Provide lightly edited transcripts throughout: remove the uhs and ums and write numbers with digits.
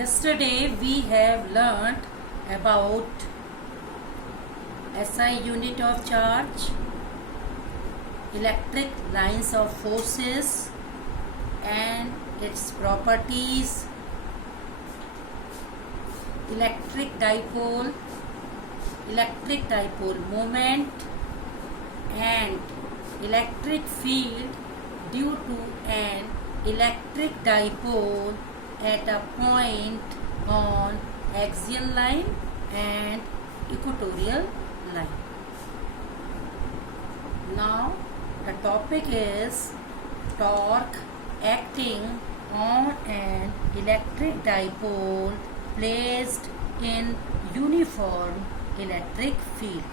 Yesterday we have learnt about SI unit of charge, electric lines of forces and its properties, electric dipole moment and electric field due to an electric dipole at a point on axial line and equatorial line. Now the topic is torque acting on an electric dipole placed in uniform electric field.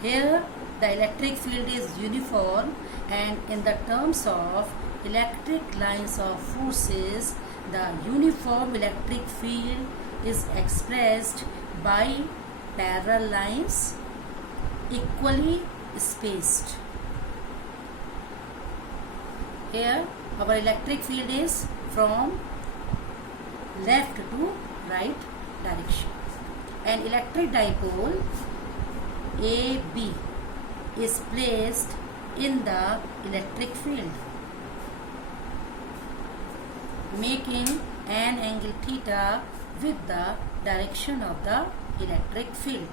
Here the electric field is uniform, and in the terms of electric lines of forces, the uniform electric field is expressed by parallel lines equally spaced. Here our electric field is from left to right direction. An electric dipole AB is placed in the electric field, making an angle theta with the direction of the electric field.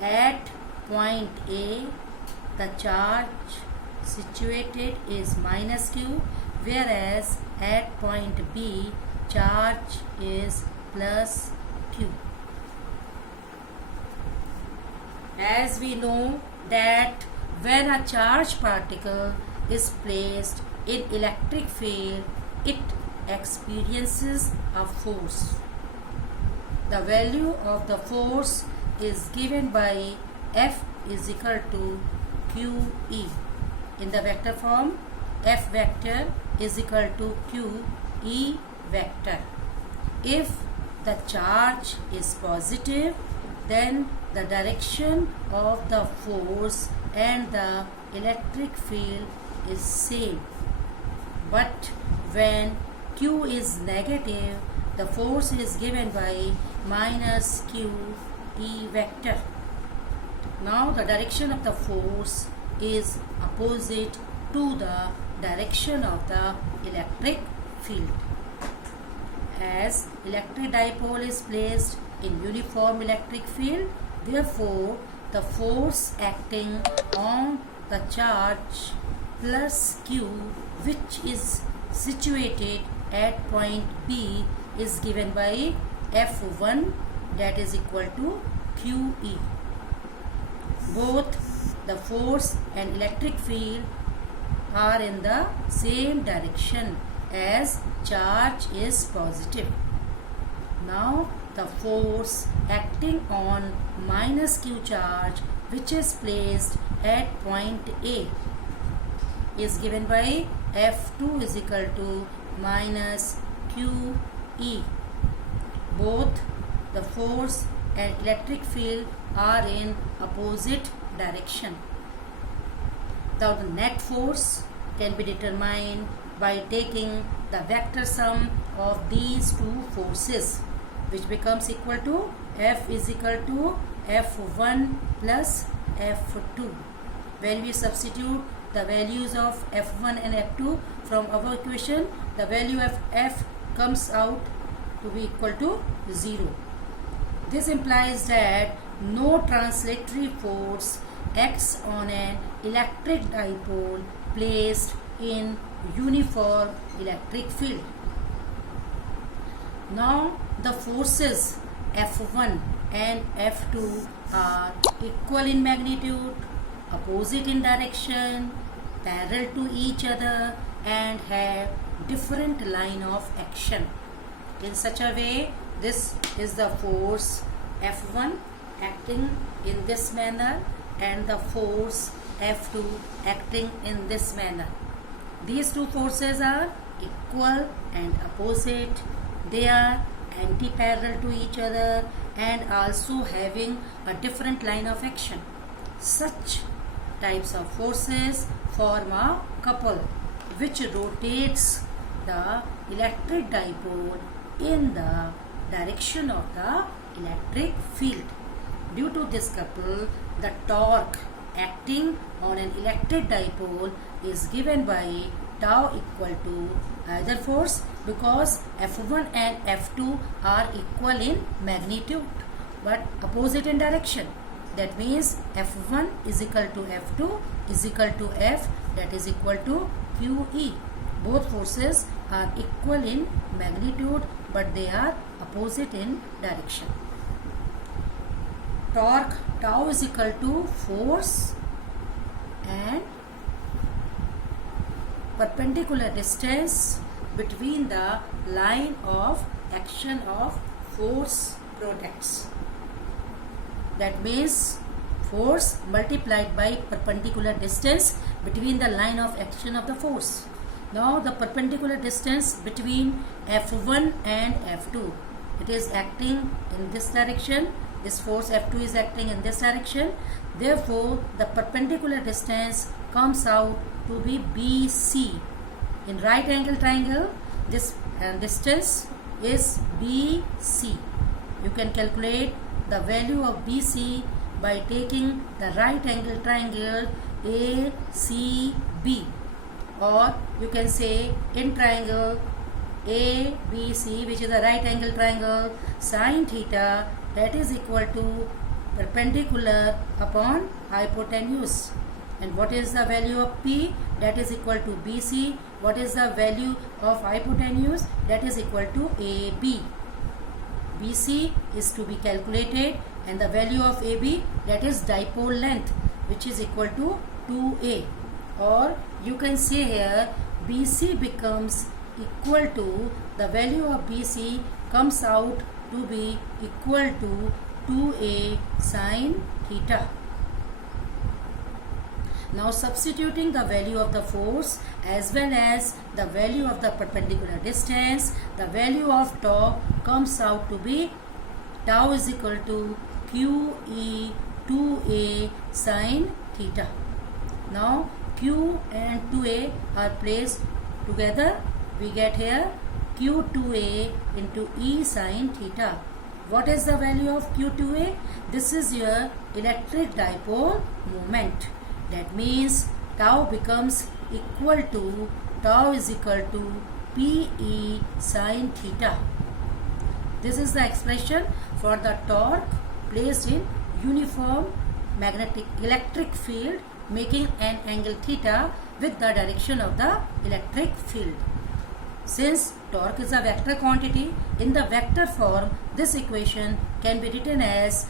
At point A, the charge situated is minus q, whereas at point B, charge is plus q. As we know that when a charged particle is placed in electric field, it experiences a force. The value of the force is given by F is equal to QE. In the vector form, F vector is equal to QE vector. If the charge is positive, then the direction of the force and the electric field is same. But when Q is negative, the force is given by minus QE vector. Now the direction of the force is opposite to the direction of the electric field. As electric dipole is placed in uniform electric field, therefore the force acting on the charge plus Q, which is situated at point B, is given by F1, that is equal to QE. Both the force and electric field are in the same direction as charge is positive. Now the force acting on minus q charge, which is placed at point A, is given by F2 is equal to minus QE. Both the force and electric field are in opposite direction. The net force can be determined by taking the vector sum of these two forces, which becomes equal to F is equal to F1 plus F2. When we substitute the values of F1 and F2 from our equation, the value of F comes out to be equal to 0. This implies that no translatory force acts on an electric dipole placed in uniform electric field. Now the forces F1 and F2 are equal in magnitude, opposite in direction, parallel to each other and have different line of action. In such a way, this is the force F1 acting in this manner and the force F2 acting in this manner. These two forces are equal and opposite. They are anti-parallel to each other and also having a different line of action. Such types of forces form a couple which rotates the electric dipole in the direction of the electric field. Due to this couple, the torque acting on an electric dipole is given by tau equal to either force, because F1 and F2 are equal in magnitude but opposite in direction. That means F1 is equal to F2 is equal to F, that is equal to QE. Both forces are equal in magnitude but they are opposite in direction. Torque tau is equal to force and perpendicular distance between the line of action of force products. That means force multiplied by perpendicular distance between the line of action of the force. Now the perpendicular distance between F1 and F2, it is acting in this direction. This force F2 is acting in this direction. Therefore, the perpendicular distance comes out to be BC. In right angle triangle, this distance is BC. You can calculate the value of BC by taking the right angle triangle ACB, or you can say in triangle ABC, which is a right angle triangle, sine theta, that is equal to perpendicular upon hypotenuse. And what is the value of P? That is equal to BC. What is the value of hypotenuse? That is equal to AB. BC is to be calculated, and the value of AB, that is dipole length, which is equal to 2A. Or you can say here BC becomes equal to, the value of BC comes out to be equal to 2A sine theta. Now substituting the value of the force as well as the value of the perpendicular distance, the value of tau comes out to be tau is equal to QE 2A sine theta. Now Q and 2A are placed together. We get here Q2A into E sine theta. What is the value of Q2A? This is your electric dipole moment. That means tau becomes equal to, tau is equal to PE sine theta. This is the expression for the torque placed in uniform magnetic electric field making an angle theta with the direction of the electric field. Since torque is a vector quantity, in the vector form, this equation can be written as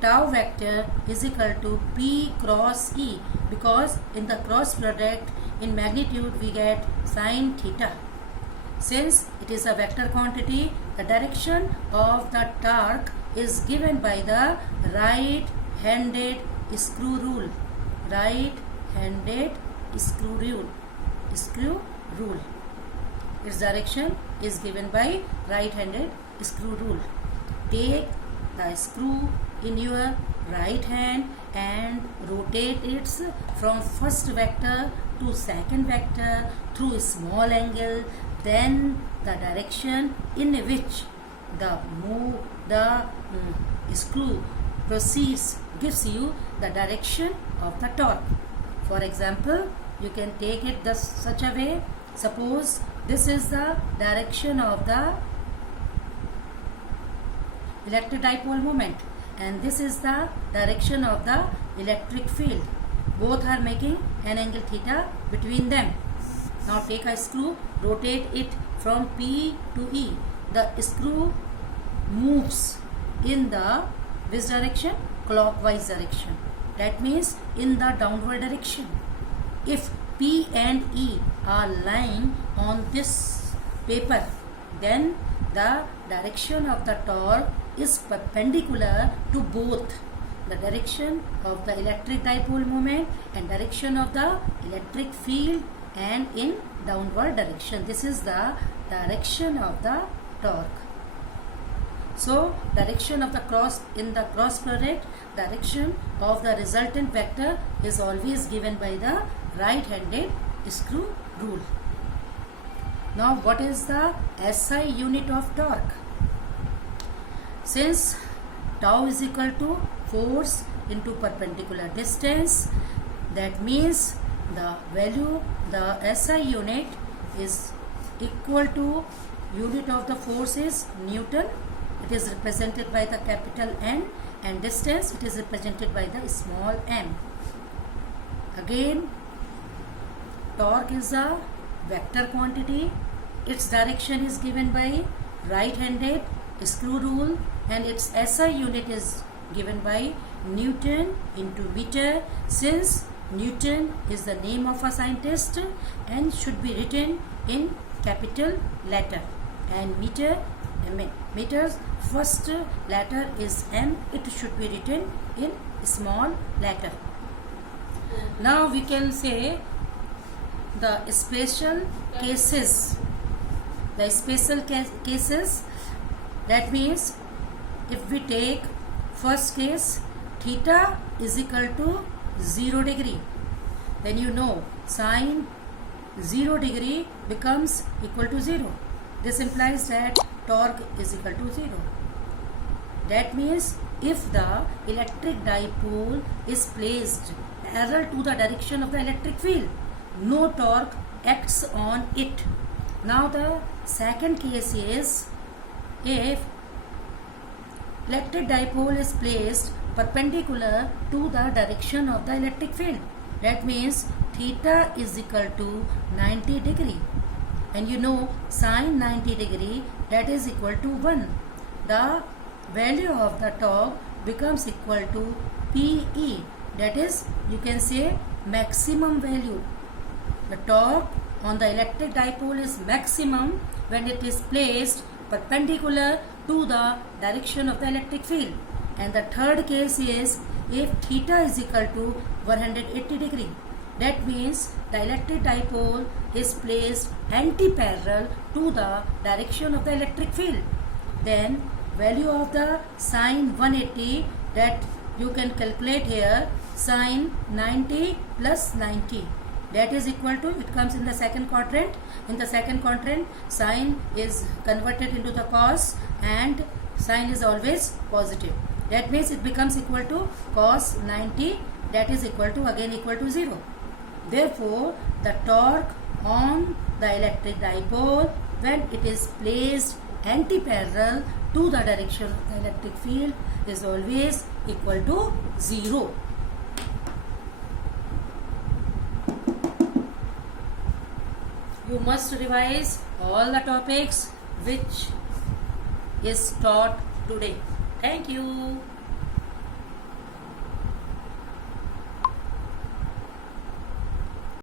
tau vector is equal to P cross E, because in the cross product in magnitude we get sine theta. Since it is a vector quantity, the direction of the torque is given by the right-handed screw rule. Right-handed screw rule. Its direction is given by right-handed screw rule. Take the screw in your right hand and rotate it from first vector to second vector through a small angle. Then the direction in which the screw proceeds gives you the direction of the torque. For example, you can take it such a way. Suppose this is the direction of the electric dipole moment, and this is the direction of the electric field. Both are making an angle theta between them. Now take a screw, rotate it from P to E. The screw moves in the which direction? Clockwise direction. That means in the downward direction. If P and E are lying on this paper, then the direction of the torque is perpendicular to both the direction of the electric dipole moment and direction of the electric field, and in downward direction. This is the direction of the torque. So direction of the cross product, direction of the resultant vector is always given by the right-handed screw rule. Now what is the SI unit of torque? Since tau is equal to force into perpendicular distance, that means the value, the SI unit is equal to unit of the force is Newton. It is represented by the capital N, and distance it is represented by the small m. Again, torque is a vector quantity. Its direction is given by right-handed screw rule, and its SI unit is given by Newton into meter. Since Newton is the name of a scientist and should be written in capital letter, and meters first letter is M, it should be written in small letter. Now we can say the special cases. The special cases, that means if we take first case, theta is equal to 0 degree, then you know sine 0 degree becomes equal to 0. This implies that torque is equal to 0. That means if the electric dipole is placed parallel to the direction of the electric field, no torque acts on it. Now the second case is if electric dipole is placed perpendicular to the direction of the electric field. That means theta is equal to 90 degree, and you know sine 90 degree, that is equal to 1. The value of the torque becomes equal to PE, that is you can say maximum value. The torque on the electric dipole is maximum when it is placed perpendicular to the direction of the electric field. And the third case is if theta is equal to 180 degree. That means the electric dipole is placed anti-parallel to the direction of the electric field. Then value of the sine 180, that you can calculate here, sine 90 plus 90. That is equal to, it comes in the second quadrant. In the second quadrant, sine is converted into the cos, and sine is always positive. That means it becomes equal to cos 90, that is equal to, again equal to 0. Therefore, the torque on the electric dipole when it is placed anti-parallel to the direction of the electric field is always equal to 0. You must revise all the topics which is taught today. Thank you.